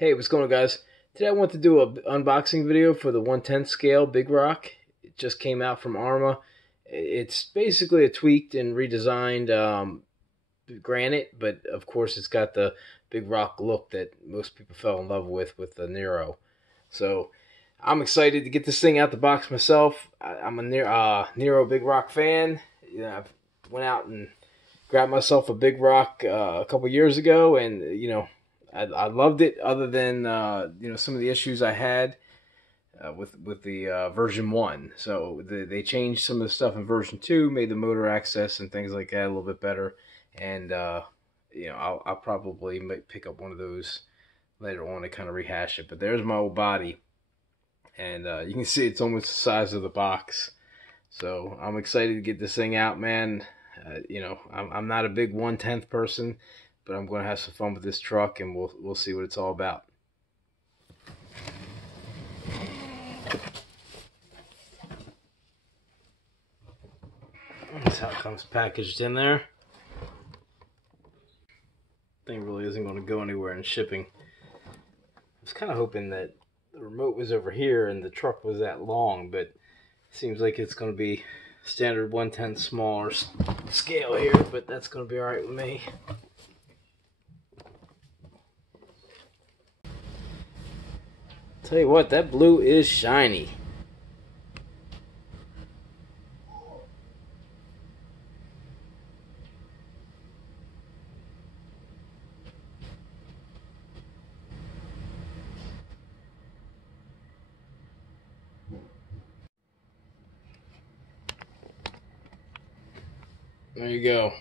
Hey, what's going on, guys? Today I want to do an unboxing video for the 1/10 scale Big Rock. It just came out from Arrma. It's basically a tweaked and redesigned granite, but of course it's got the Big Rock look that most people fell in love with the Nero. So I'm excited to get this thing out the box myself. I'm a Nero Big Rock fan. I went out and grabbed myself a Big Rock a couple years ago, and I loved it. Other than some of the issues I had with the version 1, so they changed some of the stuff in version 2, made the motor access and things like that a little bit better, and I'll probably pick up one of those later on to kind of rehash it. But there's my old body, and you can see it's almost the size of the box. So I'm excited to get this thing out, man. I'm not a big 1/10 person, but I'm going to have some fun with this truck, and we'll see what it's all about. That's how it comes packaged in there. Thing really isn't going to go anywhere in shipping. I was kind of hoping that the remote was over here and the truck was that long, but it seems like it's going to be standard 1/10 smaller scale here, but that's going to be alright with me. Tell you what, that blue is shiny. There you go.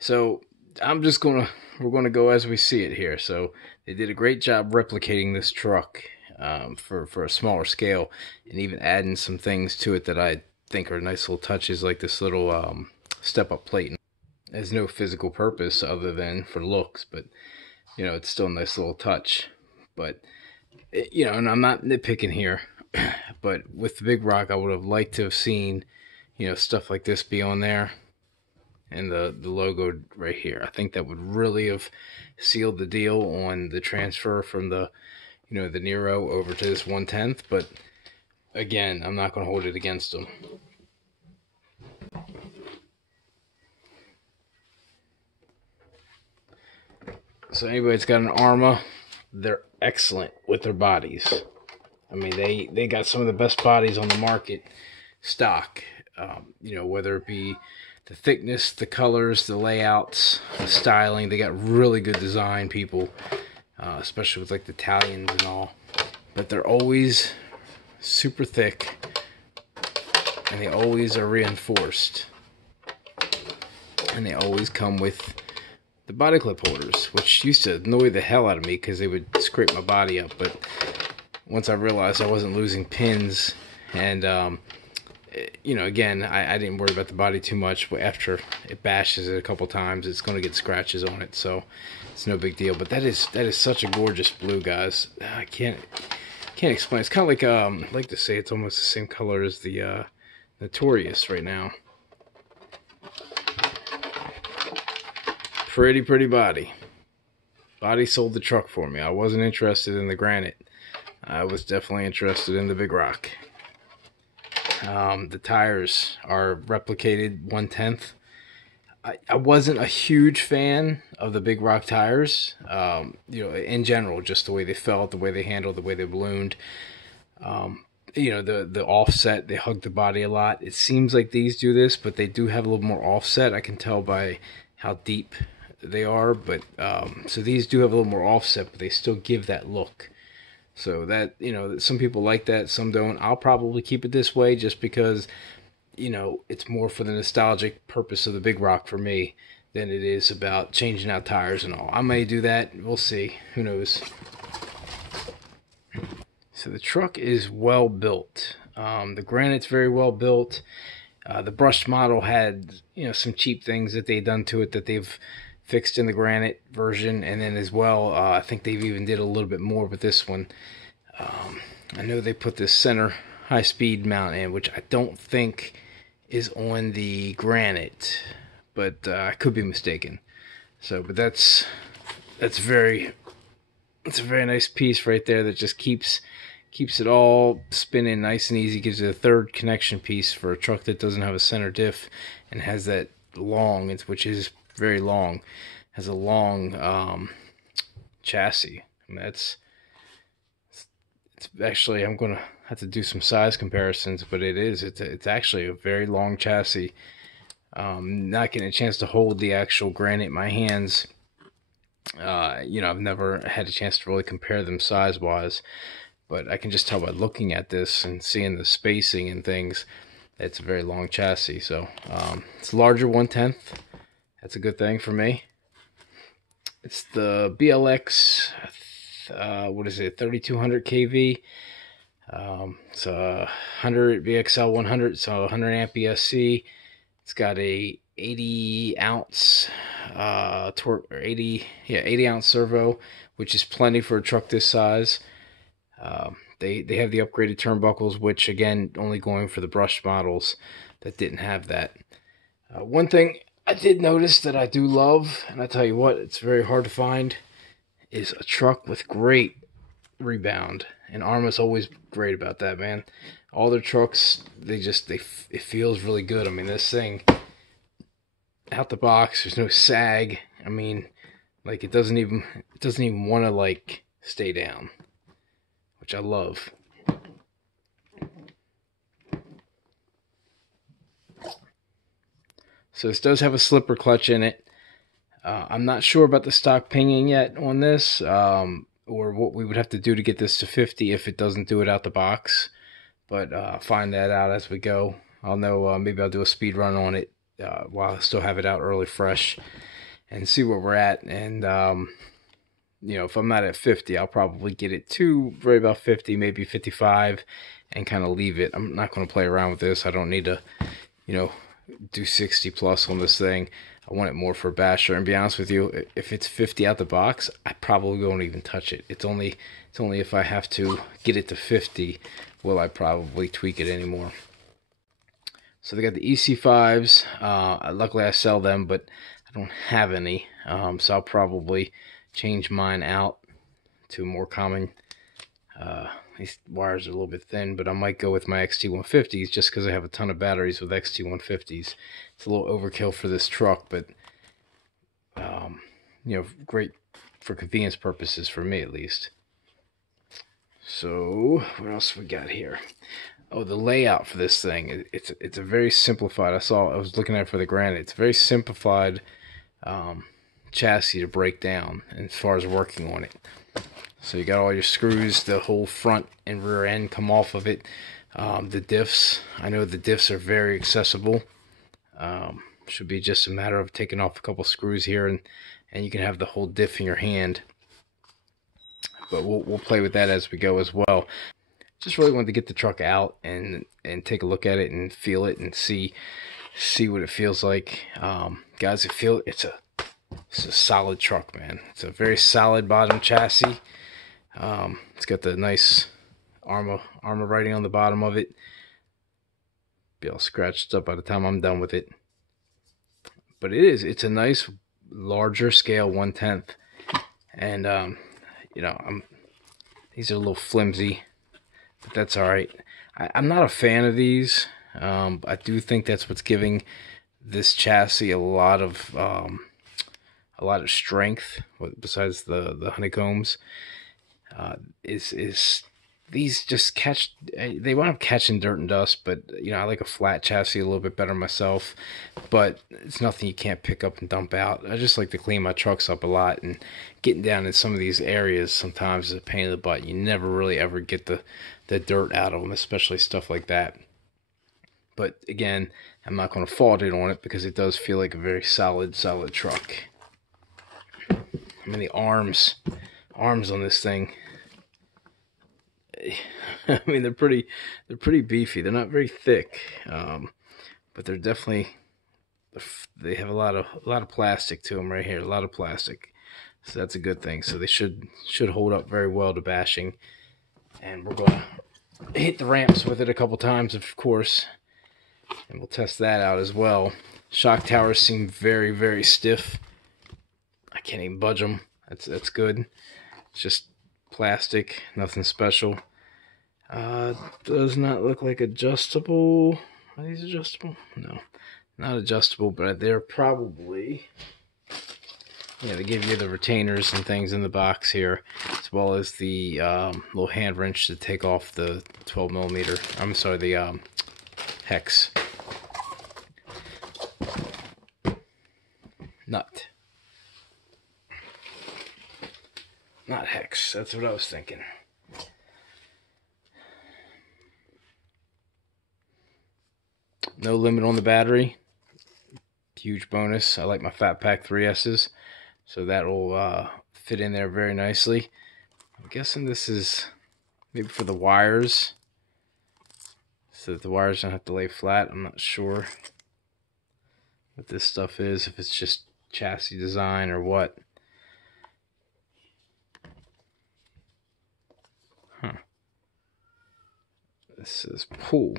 So we're gonna go as we see it here. So they did a great job replicating this truck for a smaller scale, and even adding some things to it that I think are nice little touches, like this little step-up plate. It has no physical purpose other than for looks, but it's still a nice little touch. But and I'm not nitpicking here, but with the Big Rock, I would have liked to have seen stuff like this be on there, and the logo right here. I think that would really have sealed the deal on the transfer from the the Nero over to this 1/10. But again, I'm not going to hold it against them. So anyway, it's got an Arrma. They're excellent with their bodies. I mean, they got some of the best bodies on the market stock. Whether it be the thickness, the colors, the layouts, the styling. They got really good design people, especially with like the Italians and all. But they're always super thick, and they always are reinforced. And they always come with the body clip holders, which used to annoy the hell out of me because they would scrape my body up. But once I realized I wasn't losing pins, and again, I didn't worry about the body too much, but after it bashes it a couple times, it's going to get scratches on it, so it's no big deal. But that is such a gorgeous blue, guys. I can't explain. It's kind of like I like to say it's almost the same color as the Notorious right now. Pretty body. Body sold the truck for me. I wasn't interested in the granite. I was definitely interested in the Big Rock. The tires are replicated 1/10. I wasn't a huge fan of the Big Rock tires, in general, just the way they felt, the way they handled, the way they ballooned. The offset, they hug the body a lot. It seems like these do this, but they do have a little more offset. I can tell by how deep they are, but so these do have a little more offset, but they still give that look. So that, some people like that, some don't. I'll probably keep it this way just because, it's more for the nostalgic purpose of the Big Rock for me than it is about changing out tires and all. I may do that. We'll see. Who knows? So the truck is well built. The granite's very well built. The brushed model had, some cheap things that they've done to it that they've fixed in the granite version, and then as well, I think they've even did a little bit more with this one. I know they put this center high-speed mount in, which I don't think is on the granite, but I could be mistaken. So, but that's a very nice piece right there that just keeps it all spinning nice and easy. Gives you a third connection piece for a truck that doesn't have a center diff and has that long, which is very long, has a long chassis. And it's actually, I'm gonna have to do some size comparisons, but it's actually a very long chassis. Not getting a chance to hold the actual granite in my hands. I've never had a chance to really compare them size wise, but I can just tell by looking at this and seeing the spacing and things, it's a very long chassis. So it's larger 1/10. That's a good thing for me. It's the BLX, what is it, 3200 kV. It's a 100 VXL 100, so 100 amp ESC. It's got a 80 ounce torque, or 80 ounce servo, which is plenty for a truck this size. They have the upgraded turnbuckles, which again, only going for the brushed models that didn't have that. One thing I did notice that I do love, and I tell you what, it's very hard to find, is a truck with great rebound. And Arrma's always great about that, man. All their trucks, it feels really good. I mean, this thing out the box, there's no sag. I mean, like it doesn't even want to like stay down, which I love. So this does have a slipper clutch in it. I'm not sure about the stock pinging yet on this, or what we would have to do to get this to 50 if it doesn't do it out the box. But find that out as we go. I'll know, maybe I'll do a speed run on it while I still have it out early fresh and see where we're at. And, if I'm not at 50, I'll probably get it to right about 50, maybe 55, and kind of leave it. I'm not going to play around with this. I don't need to, do 60 plus on this thing. I want it more for a basher. And to be honest with you, if it's 50 out the box, I probably won't even touch it. It's only if I have to get it to 50 will I probably tweak it anymore. So they got the EC5s. Luckily I sell them, but I don't have any. So I'll probably change mine out to more common. These wires are a little bit thin, but I might go with my XT150s just because I have a ton of batteries with XT150s. It's a little overkill for this truck, but great for convenience purposes for me at least. So what else we got here? Oh, the layout for this thing, it's a very simplified. I was looking at it for the granite. It's a very simplified chassis to break down as far as working on it. So you got all your screws, the whole front and rear end come off of it. The diffs, I know the diffs are very accessible. Should be just a matter of taking off a couple screws here, and you can have the whole diff in your hand. But we'll play with that as we go as well. Just really wanted to get the truck out and take a look at it and feel it and see what it feels like. Guys, it's a solid truck, man. It's a very solid bottom chassis. It's got the nice Arrma writing on the bottom of it. Be all scratched up by the time I'm done with it. But it's a nice larger scale 1/10. And these are a little flimsy, but that's all right. I'm not a fan of these. I do think that's what's giving this chassis a lot of strength. Besides the honeycombs, is these just they wind up catching dirt and dust. But I like a flat chassis a little bit better myself. But it's nothing you can't pick up and dump out. I just like to clean my trucks up a lot, and getting down in some of these areas sometimes is a pain in the butt. You never really ever get the dirt out of them, especially stuff like that. But again, I'm not going to fault it on it because it does feel like a very solid truck. I mean, the arms on this thing, I mean, they're pretty beefy. They're not very thick, but they're definitely, they have a lot of plastic to them right here. A lot of plastic, so that's a good thing. So they should hold up very well to bashing. And we're going to hit the ramps with it a couple times, of course, and we'll test that out as well. Shock towers seem very, very stiff. I can't even budge them. That's good. It's just plastic, nothing special. Does not look like adjustable. Are these adjustable? No, not adjustable, but they're probably... Yeah, they give you the retainers and things in the box here, as well as the little hand wrench to take off the 12 millimeter. I'm sorry, the hex nut. Not hex, that's what I was thinking. No limit on the battery. Huge bonus. I like my Fat Pack 3S's, so that will fit in there very nicely. I'm guessing this is maybe for the wires, so that the wires don't have to lay flat. I'm not sure what this stuff is, if it's just chassis design or what. Huh. This is pull.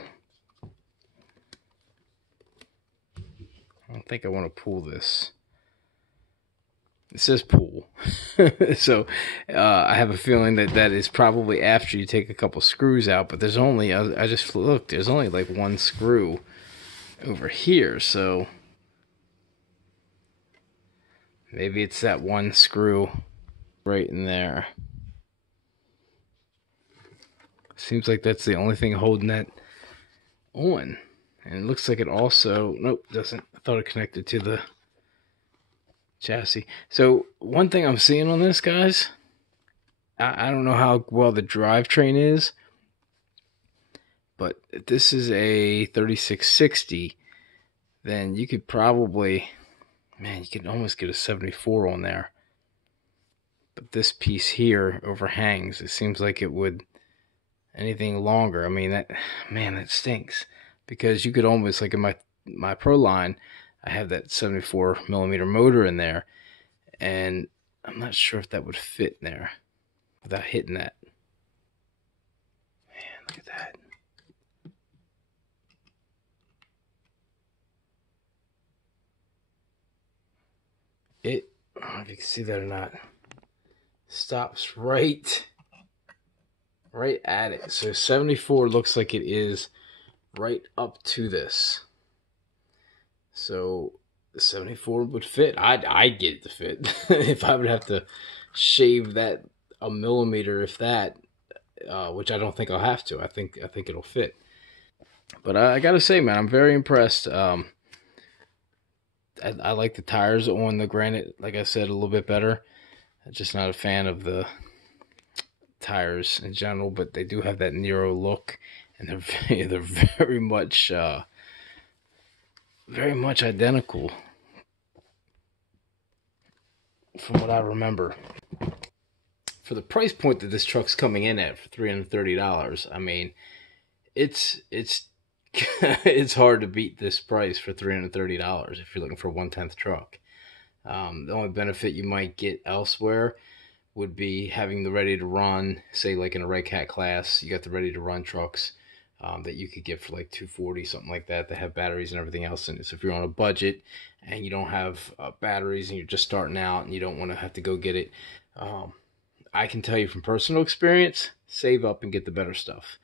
I don't think I want to pull this. It says pull. So I have a feeling that that is probably after you take a couple screws out, but there's only, I just looked, there's only like one screw over here, so maybe it's that one screw right in there. Seems like that's the only thing holding that on. And it looks like it also, nope, doesn't. I thought it connected to the chassis. So one thing I'm seeing on this, guys, I don't know how well the drivetrain is, but if this is a 3660, then you could probably, man, you could almost get a 74 on there. But this piece here overhangs. It seems like it would, anything longer, I mean, that, man, that stinks. Because you could almost, like in my Pro line, I have that 74 millimeter motor in there, and I'm not sure if that would fit in there without hitting that. Man, look at that. It, I don't know if you can see that or not, stops right at it. So 74 looks like it is right up to this. So the 74 would fit. I'd get it to fit. If I would have to shave that a millimeter, if that, which I don't think I'll have to. I think it'll fit. But I gotta say, man, I'm very impressed. I like the tires on the Granite, like I said, a little bit better. I'm just not a fan of the tires in general, but they do have that Nero look, and they're very much identical from what I remember. For the price point that this truck's coming in at, for $330, I mean, it's it's hard to beat this price for $330 if you're looking for a 1/10 truck. The only benefit you might get elsewhere would be having the ready to run, say like in a Red Cat class, you got the ready to run trucks that you could get for like $240, something like that, that have batteries and everything else in it. So if you're on a budget and you don't have batteries and you're just starting out and you don't want to have to go get it, I can tell you from personal experience, save up and get the better stuff.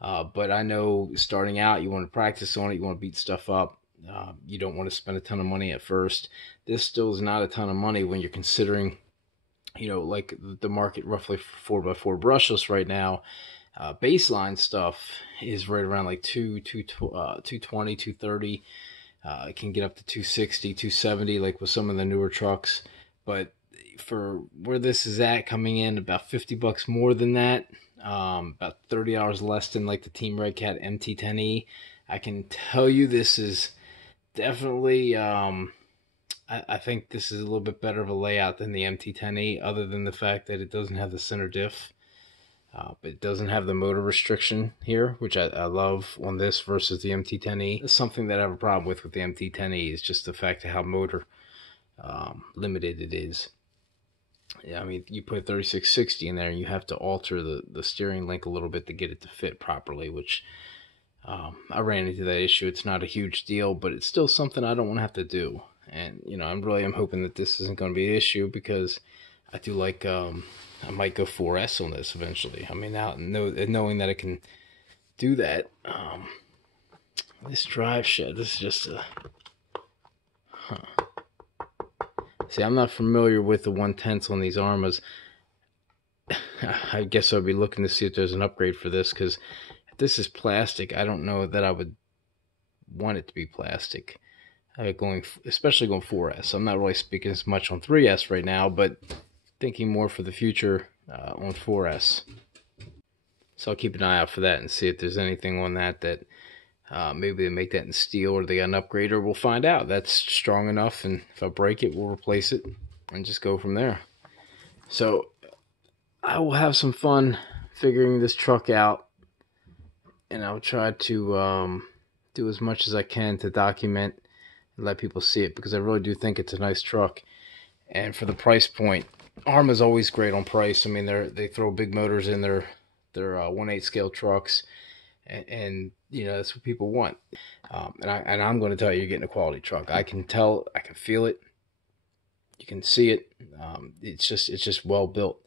But I know starting out, you want to practice on it, you want to beat stuff up. You don't want to spend a ton of money at first. This still is not a ton of money when you're considering, you know, like the market roughly for 4x4 brushless right now. Baseline stuff is right around like 220, 230. It can get up to 260, 270, like with some of the newer trucks. But for where this is at, coming in about $50 more than that, about $30 less than like the Team Red Cat MT10E, I can tell you this is definitely, I think this is a little bit better of a layout than the MT10E, other than the fact that it doesn't have the center diff. But it doesn't have the motor restriction here, which I love on this versus the MT10E. That's something that I have a problem with the MT10E, is just the fact of how motor limited it is. Yeah, I mean, you put 3660 in there and you have to alter the steering link a little bit to get it to fit properly, which I ran into that issue. It's not a huge deal, but it's still something I don't want to have to do. And I'm hoping that this isn't going to be an issue, because I do like I might go 4S on this eventually. I mean, now knowing that I can do that. This drive shed, this is just a See, I'm not familiar with the 1/10 on these Arrmas. I guess I'll be looking to see if there's an upgrade for this, because if this is plastic, I don't know that I would want it to be plastic. Especially going 4S. I'm not really speaking as much on 3S right now, but thinking more for the future on 4S. So I'll keep an eye out for that and see if there's anything on that maybe they make that in steel, or they got an upgrade, or we'll find out. That's strong enough, and if I break it, we'll replace it and just go from there. So I will have some fun figuring this truck out, and I'll try to do as much as I can to document and let people see it, because I really do think it's a nice truck. And for the price point, Arrma's always great on price. I mean, they throw big motors in their 1/8 scale trucks, and that's what people want. And I'm going to tell you, you're getting a quality truck. I can tell, I can feel it, you can see it. It's just well built.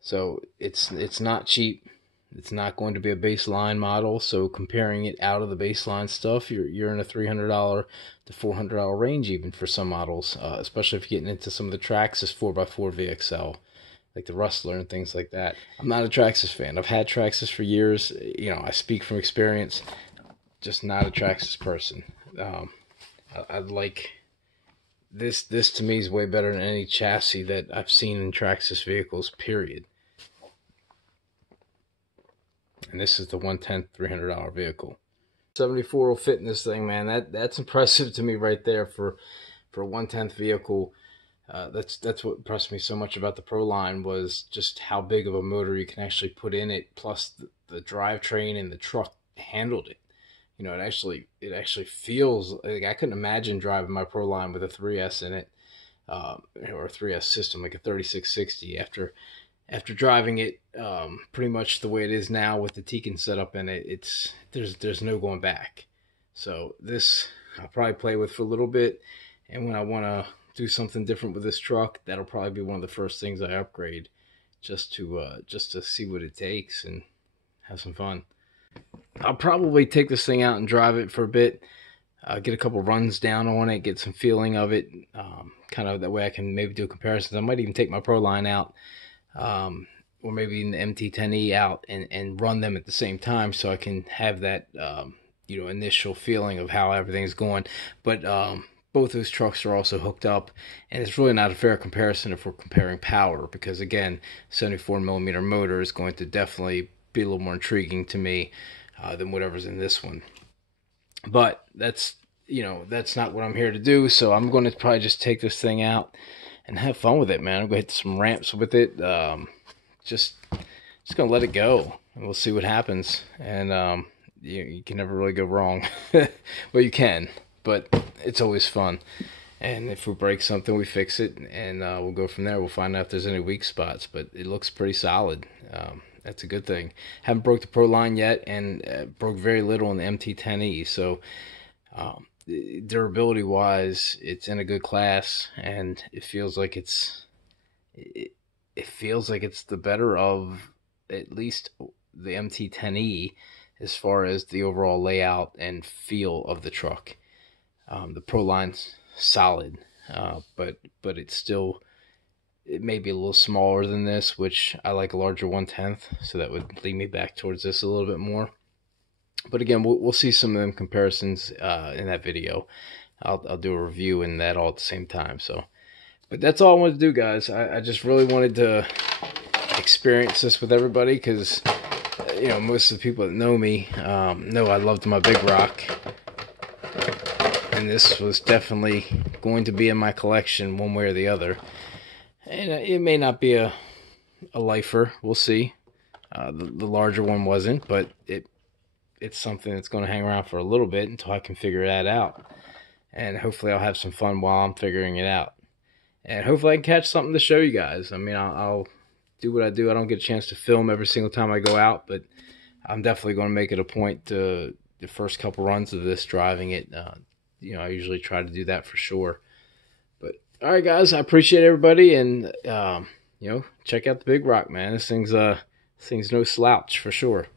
So it's not cheap. It's not going to be a baseline model. So comparing it out of the baseline stuff, you're in a $300 to $400 range even for some models, especially if you're getting into some of the Traxxas 4x4 VXL, like the Rustler and things like that. I'm not a Traxxas fan. I've had Traxxas for years. I speak from experience. Just not a Traxxas person. I'd like this. This to me is way better than any chassis that I've seen in Traxxas vehicles, period. And this is the 1/10 $300 vehicle. 74 will fit in this thing, man. That's impressive to me right there for a 1/10 vehicle. That's what impressed me so much about the Pro line, was just how big of a motor you can actually put in it, plus the drivetrain and the truck handled it. It actually feels like I couldn't imagine driving my Pro line with a 3S in it, or a 3S system, like a 3660. After driving it pretty much the way it is now with the Tekin setup in it, there's no going back. So this I'll probably play with for a little bit, and when I want to do something different with this truck, that'll probably be one of the first things I upgrade, just to see what it takes and have some fun. I'll probably take this thing out and drive it for a bit, get a couple runs down on it, get some feeling of it, kind of that way I can maybe do comparisons. I might even take my Pro line out, or maybe even the MT10E out, and run them at the same time, so I can have that initial feeling of how everything's going. But both those trucks are also hooked up, and it's really not a fair comparison if we're comparing power, because again, 74mm motor is going to definitely be a little more intriguing to me than whatever's in this one. But that's not what I'm here to do, so I'm going to probably just take this thing out and have fun with it, man. I'm going to hit some ramps with it, just going to let it go, and we'll see what happens. And you can never really go wrong. Well, you can, but it's always fun. And if we break something, we fix it, and we'll go from there. We'll find out if there's any weak spots, but it looks pretty solid. That's a good thing. Haven't broke the Pro line yet, and broke very little in the MT10E. So durability wise, it's in a good class, and it feels like it's the better of at least the MT10E as far as the overall layout and feel of the truck. The Pro line's solid, but it may be a little smaller than this, which I like a larger 1/10, so that would lead me back towards this a little bit more. But again, we'll see some of them comparisons in that video. I'll do a review and that all at the same time. But that's all I wanted to do, guys. I just really wanted to experience this with everybody, because most of the people that know me know I loved my Big Rock, and this was definitely going to be in my collection one way or the other. And it may not be a lifer. We'll see. The larger one wasn't, but it's something that's going to hang around for a little bit until I can figure that out. And hopefully I'll have some fun while I'm figuring it out. And hopefully I can catch something to show you guys. I mean, I'll do what I do. I don't get a chance to film every single time I go out, but I'm definitely going to make it a point to the first couple runs of this driving it. I usually try to do that for sure. But all right, guys, I appreciate everybody, and check out the Big Rock, man. This thing's no slouch for sure.